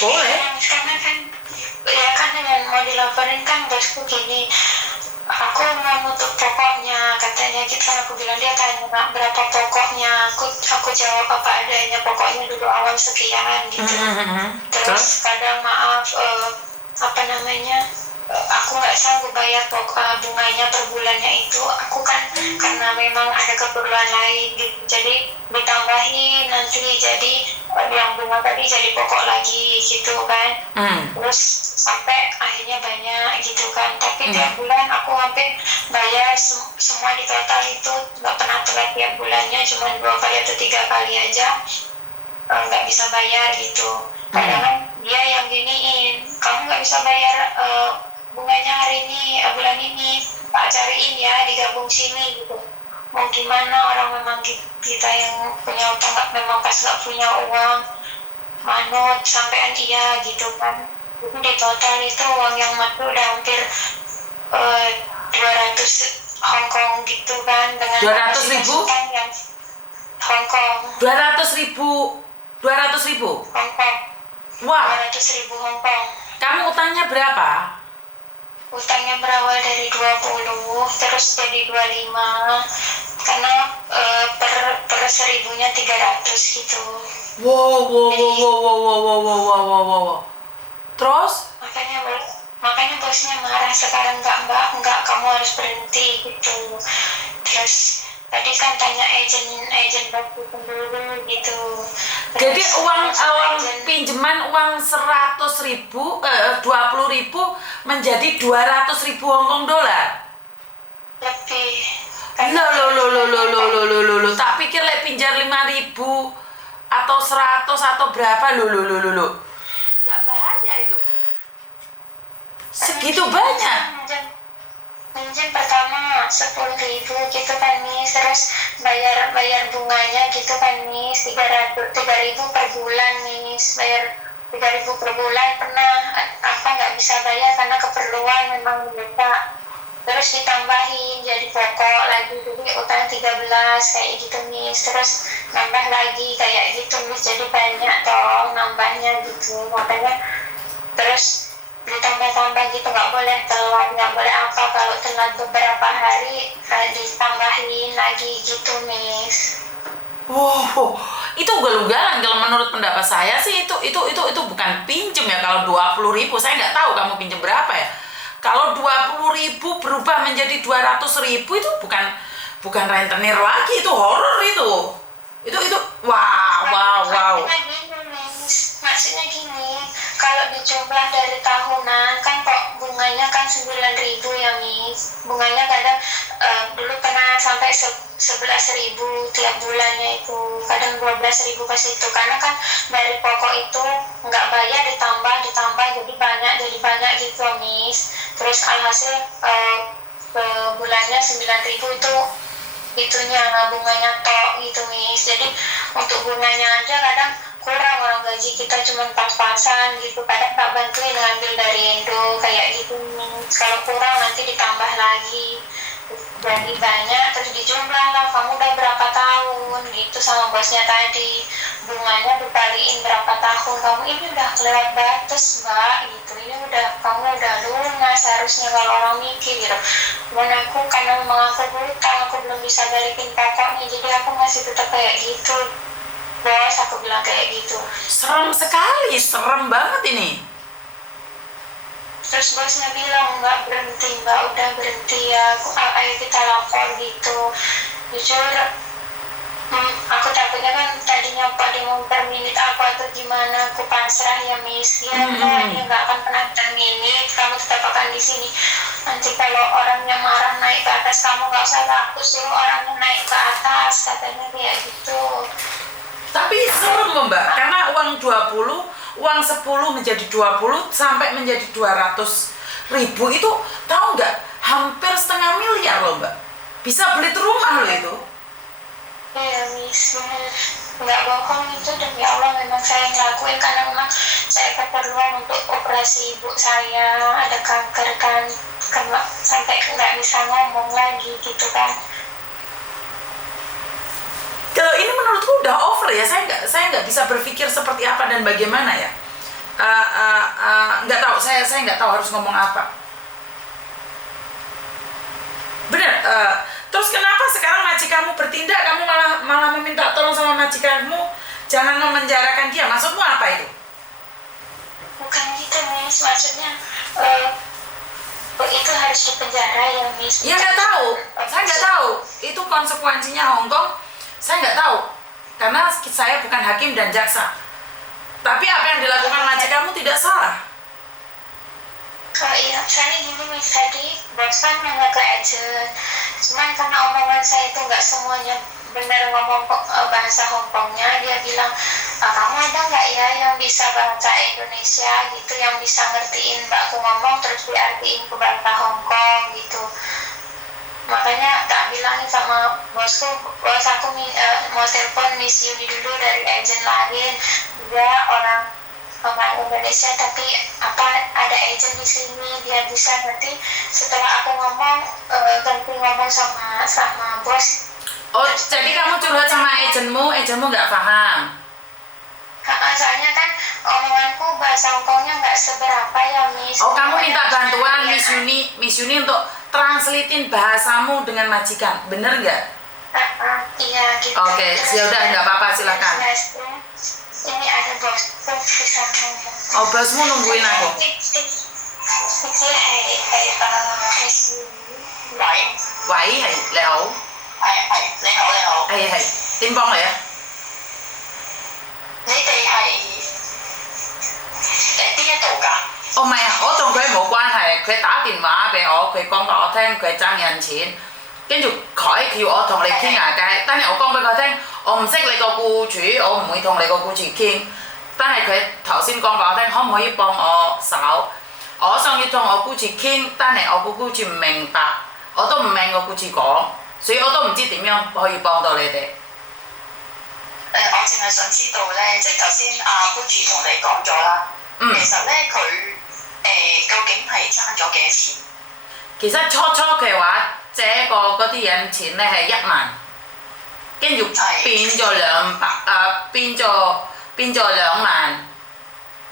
Boleh. Karena kan ya kan yang mau dilaporin kan bosku gini, aku mau nutup pokoknya katanya gitu. Aku bilang, dia tanya berapa pokoknya, aku jawab apa adanya, pokoknya dulu awal sekian gitu. Terus kadang maaf apa namanya, aku nggak sanggup bayar bunganya per bulannya itu, aku kan karena memang ada keperluan lain gitu, jadi ditambahin nanti jadi yang bunga tadi jadi pokok lagi gitu kan. Terus sampai akhirnya banyak gitu kan, tapi tiap bulan aku hampir bayar semua di total itu, nggak pernah telat tiap bulannya, cuma 2 kali atau 3 kali aja nggak bisa bayar gitu. Kadang dia yang giniin, kamu nggak bisa bayar bunganya hari ini, bulan ini, Pak cariin ya, digabung sini gitu. Mau gimana, orang memang kita yang punya utang memang pas nggak punya uang, manut sampean iya gitu kan. Jadi di total itu uang yang manut udah hampir 200 Hongkong gitu kan, dengan 200.000 yang Hongkong. 200.000 Hongkong. Wah, 200.000 Hongkong. kamu utangnya berapa? Utangnya berawal dari 20 terus jadi 25 karena per 1.000-nya 300 gitu. Wow. Terus? Makanya bosnya marah sekarang, enggak kamu harus berhenti gitu. Terus tadi kan tanya agent waktu dulu gitu. Jadi uang pinjaman uang 100.000 20.000 menjadi 200.000 Hongkong dolar. Lebih. Lo. Tak pikir lek pinjar 5.000 atau 100 atau berapa lo. Enggak bahaya itu. Segitu banyak. Minjem pertama 10.000 gitu kan Miss, terus bayar bunganya gitu kan Miss, 3.000 per bulan Miss, bayar 3.000 per bulan. Pernah nggak bisa bayar karena keperluan memang lupa, terus ditambahin jadi pokok lagi, jadi utang 13 kayak gitu Miss, terus nambah lagi kayak gitu Miss, jadi banyak toh nambahnya gitu. Makanya terus ditambah-tambah gitu, nggak boleh telat, nggak boleh apa, kalau telat beberapa hari ditambahin lagi gitu Miss. Wow, itu ugal-ugalan kalau menurut pendapat saya sih, itu bukan pinjem ya. Kalau 20.000, saya nggak tahu kamu pinjem berapa ya. Kalau 20.000 berubah menjadi 200.000 itu bukan rentenir lagi, itu horor itu. Itu wow. Maksudnya gini, kalau dijumlah dari tahunan kan kok bunganya kan 9.000 ya Miss. Bunganya kadang dulu pernah sampai 11.000 tiap bulannya itu, kadang 12.000 pas itu, karena kan dari pokok itu nggak bayar ditambah jadi banyak gitu Miss. Terus alhasil bulannya 9.000 itu itunya bunganya tok gitu Miss. Jadi untuk bunganya aja kadang kurang, orang gaji kita cuma pas-pasan gitu, kadang tak bantuin ngambil dari Indo kayak gitu Miss. Kalau kurang nanti ditambah lagi, jadi banyak, terus dijumlah lah, kamu udah berapa tahun gitu sama bosnya tadi, bunganya dikaliin berapa tahun, kamu ini udah kelewat batas mbak gitu, ini kamu udah lunas harusnya kalau orang mikir gitu. Dan aku karena memang aku hutang, aku belum bisa balikin pokoknya, jadi aku masih tetap kayak gitu bos, aku bilang kayak gitu. Serem sekali, serem banget ini. Terus bosnya bilang nggak berhenti mbak, udah berhenti ya, ayo kita lapor gitu. Jujur aku takutnya kan tadinya Pak dia mau terminit aku atau gimana, aku pasrah ya Miss. Dia dia nggak akan pernah terminit, kamu tetap akan di sini. Nanti kalau orangnya marah naik ke atas, kamu nggak usah takut, suruh orangnya naik ke atas, katanya kayak gitu. Tapi serem mbak, karena uang 10 menjadi 20 sampai menjadi 200.000 itu, tahu nggak, hampir 500 miliar loh mbak. Bisa beli rumah loh itu. Iya Miss, nggak bohong itu, demi Allah memang saya ngelakuin karena memang saya keperluan untuk operasi ibu saya, ada kanker kan, sampai nggak bisa ngomong lagi gitu kan. Kalau ini menurutku udah over ya, saya nggak bisa berpikir seperti apa dan bagaimana ya. nggak tahu, saya nggak tahu harus ngomong apa. Bener. Terus kenapa sekarang majikanmu bertindak, kamu malah meminta tolong sama majikanmu jangan memenjarakan dia? Maksudmu apa itu? Bukan gitu, Miss. Maksudnya itu harus dipenjara ya, Miss. Ya nggak tahu, saya nggak tahu. Itu konsekuensinya Hongkong, saya nggak tahu. Karena saya bukan hakim dan jaksa. Tapi apa yang dilakukan majikanmu tidak salah. Kalau iya, soalnya gini Miss, tadi bos kan nanya ke agent, cuman karena omongan saya itu nggak semuanya benar ngomong bahasa Hongkongnya, dia bilang, kamu ada nggak ya yang bisa bahasa Indonesia gitu, yang bisa ngertiin mbakku ngomong terus diartiin ke bahasa Hongkong gitu. Makanya tak bilangin sama bosku, bos aku mau telepon Miss Yuni dulu dari agent lain, dia orang Indonesia tapi ada agent di sini, dia bisa nanti setelah aku ngomong ganti ngomong sama bos. Oh, jadi kamu curhat sama agentmu nggak paham? Soalnya kan omonganku bahasa Hongkongnya nggak seberapa ya, Miss. Oh, kamu minta bantuan Miss Yuni untuk translatein bahasamu dengan majikan, bener nggak? Iya gitu. Oke, ya udah nggak apa-apa, silakan. Ini ada bosku bisa ngomong. Oh, bosmu nungguin aku. Wai, hai, Leo. Hai, Tim Bong ya? Oh, 唔係啊，我同佢冇關係，佢打電話俾我，佢講俾我聽佢爭人錢，跟住佢叫我同你傾下偈，但係我講俾佢聽，我唔識你個僱主，我唔會同你個僱主傾，但係佢頭先講俾我聽，可唔可以幫我手？我想要同我僱主傾，但係我個僱主唔明白，我都唔明個僱主講，所以我都唔知點樣可以幫到你哋。我淨係想知道咧，即係頭先阿 Gucci 同你講咗啦，其實咧佢究竟係爭咗幾多錢？其實初嘅話，借個嗰啲人錢咧係1萬，跟住變咗變咗2萬，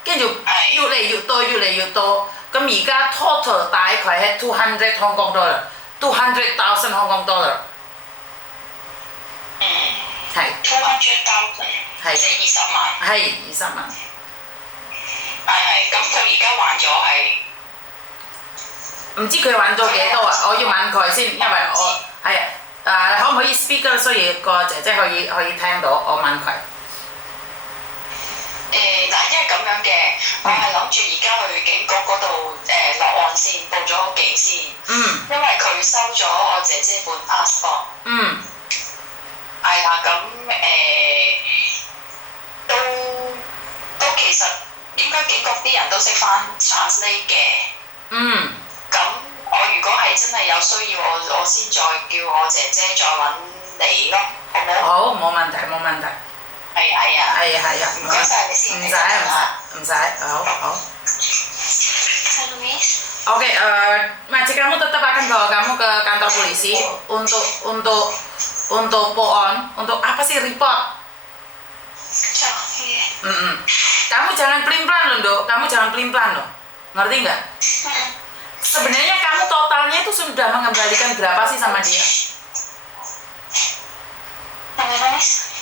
跟住越嚟越多，咁而家 total 大概係200 Hong Kong dollar，200,000 Hong Kong dollar。係。200,000，係。即係20萬。係20萬。係，咁佢而家還咗係。唔知佢揾咗幾多啊？我要問佢先，因為我係可唔可以 speak 所以個姐姐可以聽到，我問佢。因為咁樣嘅，我係諗住而家去警局嗰度落案先，報咗警先。因為佢收咗我姐姐本 passport。係啦，咁都其實應該警局啲人都識翻 translate 嘅。咁我如果係真係有需要，我先再叫我姐姐再揾你咯，好冇？好，冇問題。係啊。唔該晒你先。唔使，好。Halo, Miss. Oke, majikanmu tetap akan bawa kamu ke kantor polisi untuk poon, untuk apa sih report? Kamu jangan pelin-pelan loh, ngerti nggak? Sebenarnya kamu totalnya itu sudah mengembalikan berapa sih sama dia?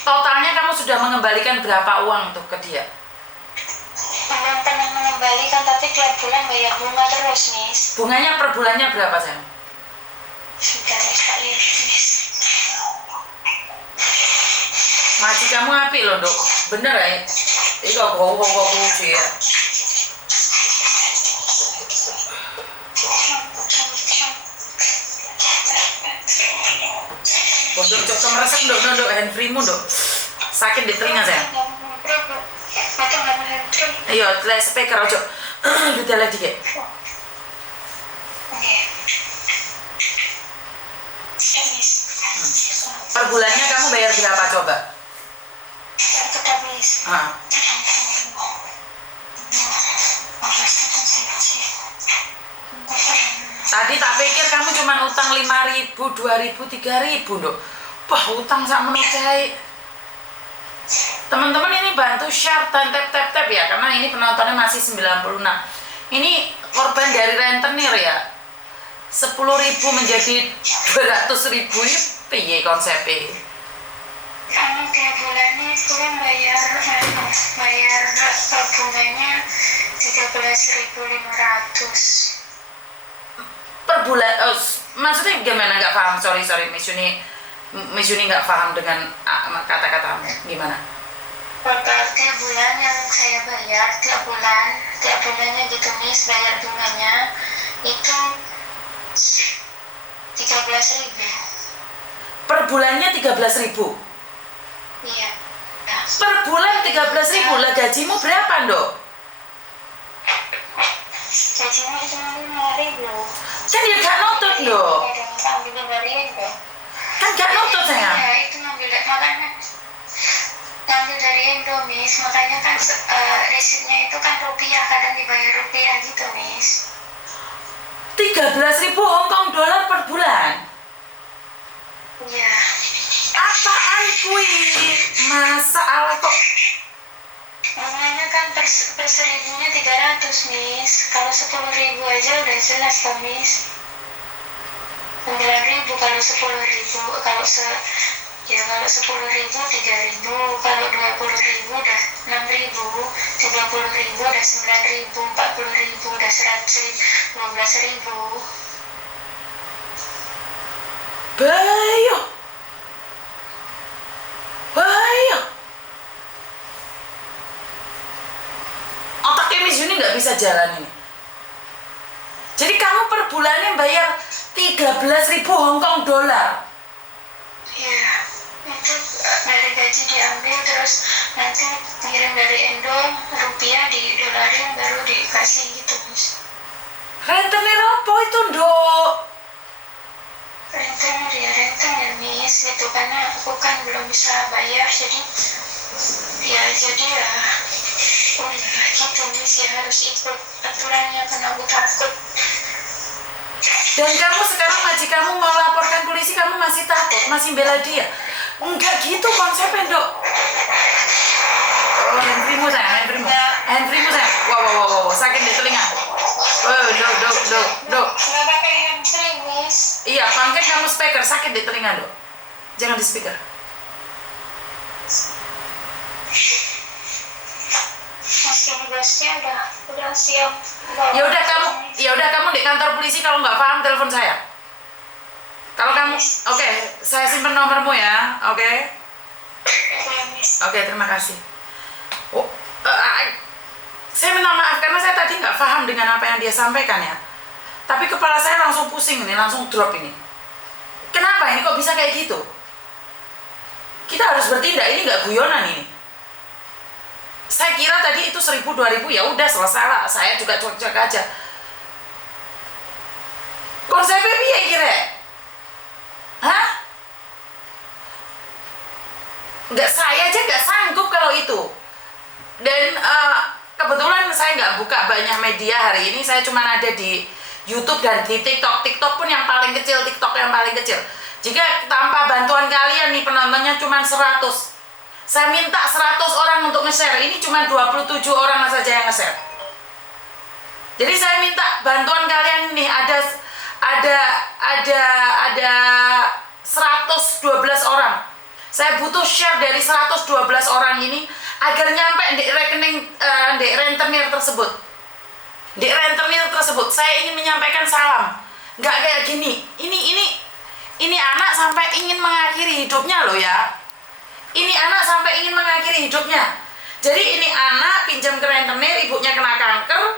Totalnya kamu sudah mengembalikan berapa uang tuh ke dia? Belum pernah mengembalikan, tapi tiap bulan bayar bunga terus, Miss. Bunganya per bulannya berapa, sayang? Sudah sekali, Miss. Majikanmu apik loh, Dok. Bener ya? Ini kok lucu ya. Dok, coba meresap, Dok, handfree-mu, Dok. Sakit di telinga, sayang. Ayo, play speaker ojo. Detail dikit. Per bulannya kamu bayar berapa coba? Tadi tak pikir kamu cuma utang 5.000, 2.000, 3.000, Dok. Wah, utang sak menut. Teman-teman ini bantu share dan tap subscribe ya, karena ini penontonnya masih 96. Ini korban dari rentenir ya. 10.000 menjadi 200.000 ini piye konsepnya? Kamu tiap bulannya itu kan bayar bunganya 13.500 per bulan. Maksudnya gimana? Nggak paham, sorry Miss Yuni nggak paham dengan kata-katamu, gimana? Total tiap bulan yang saya bayar tiap bulannya gitu Miss, bayar bunganya itu 13.000 Per bulannya 13.000. iya. Per bulan 13.000 lah, gajimu berapa Dok? Gajinya cuma 5.000. Kan ya gak nutut Dok. Ambil dari Indo. Kan gak nutut sayang. Ya itu ngambil dari Indo Miss, makanya kan resitnya itu kan rupiah, kadang dibayar rupiah gitu Miss. 13.000 Hongkong dolar per bulan. Iya. Apaan kui? Masalah kok. Makanya kan per seribunya 300 Miss. Kalau 10.000 aja udah jelas kan Miss. 9.000 kalau 10.000, kalau 10.000 3.000, kalau 20.000 udah 6.000, 30.000 udah 9.000, 40.000 udah 12.000. Bayo. Otaknya Miss Yuni nggak bisa jalan ini. Jadi kamu per bulannya bayar 13.000 Hongkong dolar. Iya, itu dari gaji diambil terus nanti ngirim dari Indo, rupiah di dolarin baru dikasih gitu Miss. Rentenir apa itu Dok? Rentenir Miss, itu karena aku kan belum bisa bayar jadi ya gitu Miss, ya harus ikut aturannya karena aku takut. Dan kamu sekarang majikanmu mau laporkan polisi, kamu masih takut, masih bela dia. Enggak gitu konsepnya Dok. Oh, handphonemu sayang. Wow, sakit di telinga. Oh, Dok. Nggak pakai hamstring Miss. Iya, pakai kamu speaker, sakit di telinga Dok. Jangan di speaker. Masih bosnya udah siap. Ya udah kamu di kantor polisi, kalau nggak paham telepon saya. Kalau kamu, oke, saya simpen nomormu ya, oke? Oke, terima kasih. Saya minta maaf karena saya tadi nggak paham dengan apa yang dia sampaikan ya. Tapi kepala saya langsung pusing ini, langsung drop ini. Kenapa ini kok bisa kayak gitu? Kita harus bertindak, ini nggak guyonan ini. Saya kira tadi itu 1.000, 2.000 ya udah selesai lah. Saya juga cuek-cuek aja. Konsepnya piye kira? Hah? Saya aja nggak sanggup kalau itu. Dan kebetulan saya nggak buka banyak media hari ini. Saya cuma ada di YouTube dan di TikTok. TikTok pun yang paling kecil, Jika tanpa bantuan kalian nih penontonnya cuma 100. Saya minta 100 orang untuk nge-share. Ini cuma 27 orang saja yang nge-share. Jadi saya minta bantuan kalian nih, ada 112 orang. Saya butuh share dari 112 orang ini agar nyampe di rekening di rentenir tersebut. Saya ingin menyampaikan salam. Nggak kayak gini. Ini anak sampai ingin mengakhiri hidupnya loh ya. Jadi ini anak pinjam ke rentenir, ibunya kena kanker,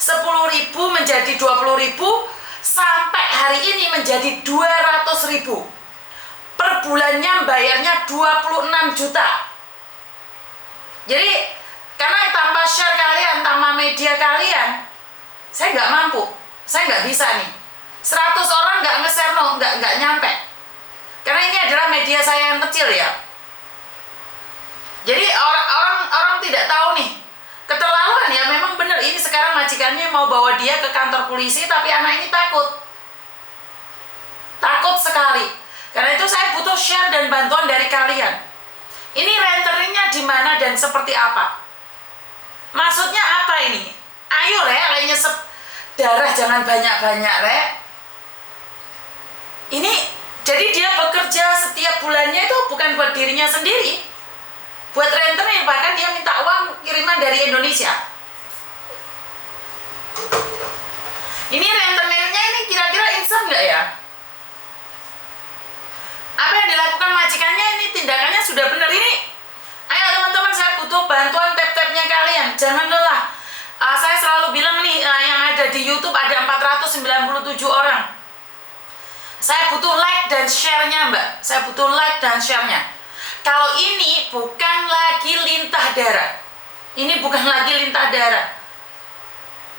10.000 menjadi 20.000, sampai hari ini menjadi 200.000. Per bulannya bayarnya 26 juta. Jadi karena tanpa share kalian, tanpa media kalian, saya nggak mampu, saya nggak bisa nih. 100 orang nggak nge-share, nggak nyampe. Karena ini adalah media saya yang kecil ya. Jadi orang tidak tahu nih, keterlaluan ya. Memang benar, ini sekarang majikannya mau bawa dia ke kantor polisi, tapi anak ini takut sekali. Karena itu saya butuh share dan bantuan dari kalian. Ini rentenirnya di mana dan seperti apa? Maksudnya apa ini? Ayo rek nyesep darah jangan banyak-banyak rek. Ini jadi dia bekerja setiap bulannya itu bukan buat dirinya sendiri, buat rentenir, bahkan dia minta uang kiriman dari Indonesia. Ini rentenirnya ini kira-kira instan nggak ya? Apa yang dilakukan majikannya ini tindakannya sudah benar ini? Ayo teman-teman, saya butuh bantuan tap-tapnya kalian, jangan lelah. Saya selalu bilang nih, yang ada di YouTube ada 497 orang. Saya butuh like dan share-nya mbak, saya butuh like dan share-nya. Kalau ini bukan lagi lintah darah, ini bukan lagi lintah darah,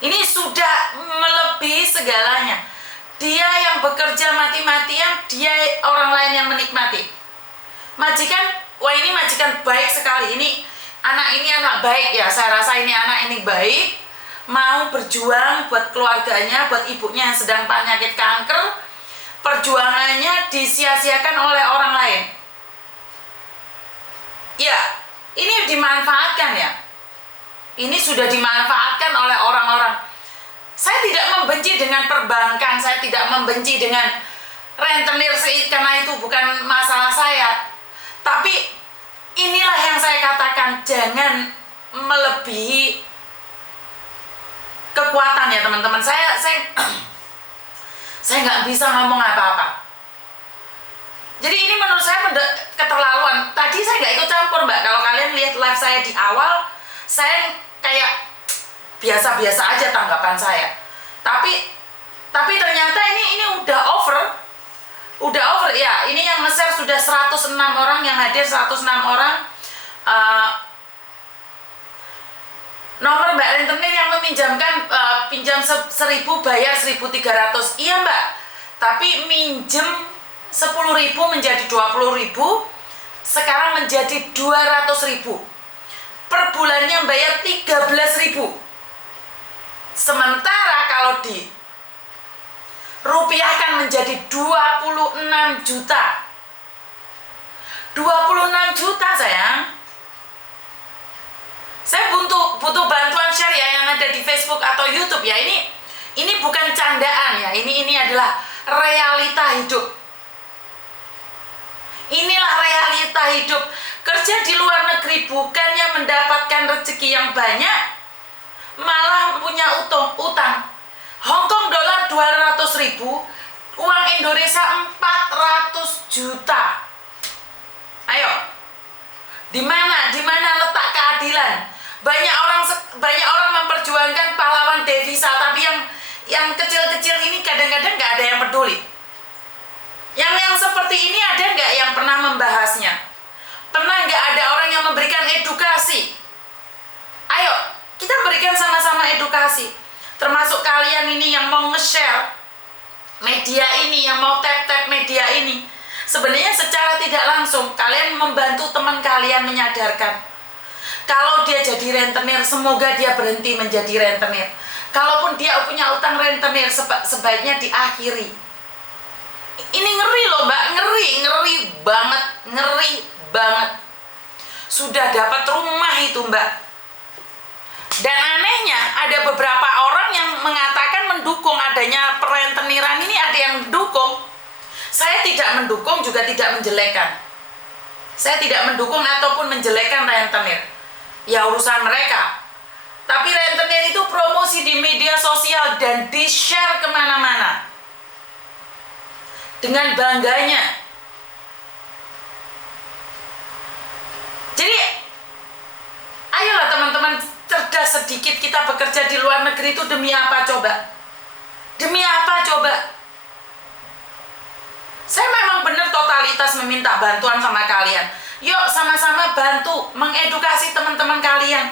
ini sudah melebihi segalanya. Dia yang bekerja mati-matian, dia orang lain yang menikmati. Majikan, wah ini majikan baik sekali. Ini anak baik ya, saya rasa ini anak ini baik, mau berjuang buat keluarganya, buat ibunya yang sedang penyakit kanker. Perjuangannya disia-siakan oleh orang lain. Ya, ini dimanfaatkan ya. Ini sudah dimanfaatkan oleh orang-orang. Saya tidak membenci dengan perbankan, saya tidak membenci dengan rentenir karena itu bukan masalah saya. Tapi inilah yang saya katakan, jangan melebihi kekuatan ya teman-teman. Saya nggak bisa ngomong apa-apa. Jadi ini menurut saya keterlaluan. Tadi saya nggak ikut campur mbak. Kalau kalian lihat live saya di awal, saya kayak biasa-biasa aja tanggapan saya. Tapi ternyata ini udah over ya. Ini yang nge-share sudah 106 orang, yang hadir 106 orang. Nomor Mbak Rentenir yang meminjamkan pinjam 1.000 bayar 1.300. Iya Mbak, tapi minjem 10.000 menjadi 20.000, sekarang menjadi 200.000. Per bulannya bayar 13.000. Sementara kalau di rupiahkan menjadi 26 juta. 26 juta sayang. Saya butuh bantuan share ya yang ada di Facebook atau YouTube ya. Ini bukan candaan ya. Ini adalah realita hidup. Inilah realita hidup. Kerja di luar negeri bukannya mendapatkan rezeki yang banyak, malah punya utang. Hongkong dolar 200.000, uang Indonesia 400 juta. Ayo, di mana letak keadilan? Banyak orang memperjuangkan pahlawan devisa, tapi yang kecil-kecil ini kadang-kadang nggak ada yang peduli. Yang seperti ini ada nggak yang pernah membahasnya? Pernah nggak ada orang yang memberikan edukasi? Ayo, kita berikan sama-sama edukasi. Termasuk kalian ini yang mau nge-share media ini, yang mau tap-tap media ini. Sebenarnya secara tidak langsung kalian membantu teman kalian menyadarkan. Kalau dia jadi rentenir, semoga dia berhenti menjadi rentenir. Kalaupun dia punya utang rentenir, sebaiknya diakhiri. Ini ngeri loh mbak, ngeri banget. Sudah dapat rumah itu mbak. Dan anehnya ada beberapa orang yang mengatakan mendukung adanya perenteniran ini, ada yang mendukung. Saya tidak mendukung juga tidak menjelekan. Saya tidak mendukung ataupun menjelekan rentenir. Ya urusan mereka. Tapi rentenir itu promosi di media sosial dan di-share kemana-mana dengan bangganya. Jadi ayolah teman-teman, cerdas sedikit. Kita bekerja di luar negeri itu demi apa coba? Demi apa coba? Saya memang benar totalitas meminta bantuan sama kalian. Yuk sama-sama bantu mengedukasi teman-teman kalian.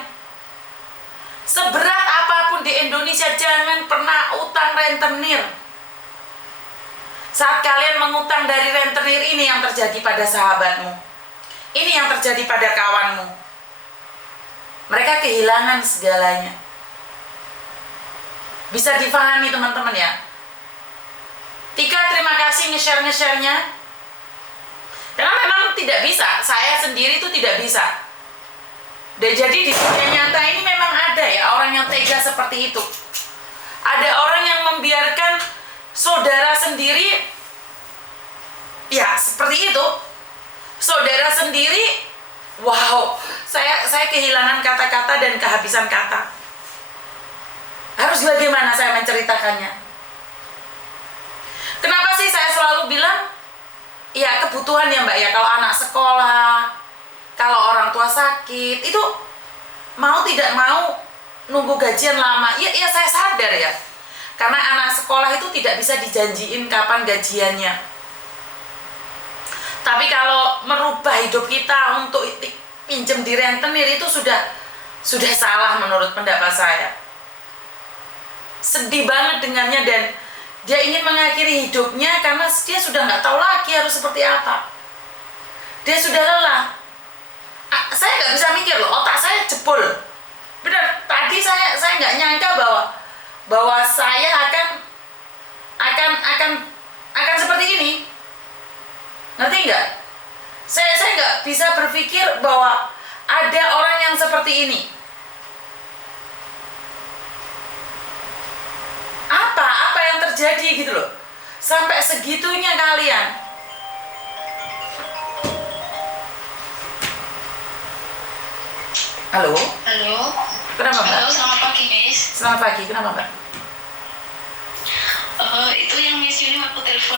Seberat apapun di Indonesia, jangan pernah utang rentenir. Saat kalian mengutang dari rentenir, ini yang terjadi pada sahabatmu. Ini yang terjadi pada kawanmu. Mereka kehilangan segalanya. Bisa difahami teman-teman ya. Tika, terima kasih nge-share-nya. Karena memang tidak bisa, saya sendiri itu tidak bisa. Dan jadi di dunia nyata ini memang ada ya orang yang tega seperti itu. Ada orang yang membiarkan saudara sendiri, ya seperti itu. Saudara sendiri, wow, saya kehilangan kata-kata dan kehabisan kata. Harus bagaimana saya menceritakannya? Kenapa sih saya selalu bilang, ya kebutuhan ya Mbak ya, kalau anak sekolah, kalau orang tua sakit, itu mau tidak mau nunggu gajian lama. Ya saya sadar ya, karena anak sekolah itu tidak bisa dijanjiin kapan gajiannya. Tapi kalau merubah hidup kita untuk pinjam di rentenir itu sudah salah menurut pendapat saya. Sedih banget dengannya, dan dia ingin mengakhiri hidupnya karena dia sudah nggak tahu lagi harus seperti apa. Dia sudah lelah. Saya nggak bisa mikir loh, otak saya jebol. Benar, tadi saya nggak nyangka bahwa saya akan seperti ini. Ngerti nggak? Saya nggak bisa berpikir bahwa ada orang yang seperti ini. Apa yang terjadi gitu loh, sampai segitunya kalian. Halo? Halo. Kenapa Mbak? Halo, selamat pagi Miss. Selamat pagi, kenapa Mbak? Itu yang Miss Yuni waktu telepon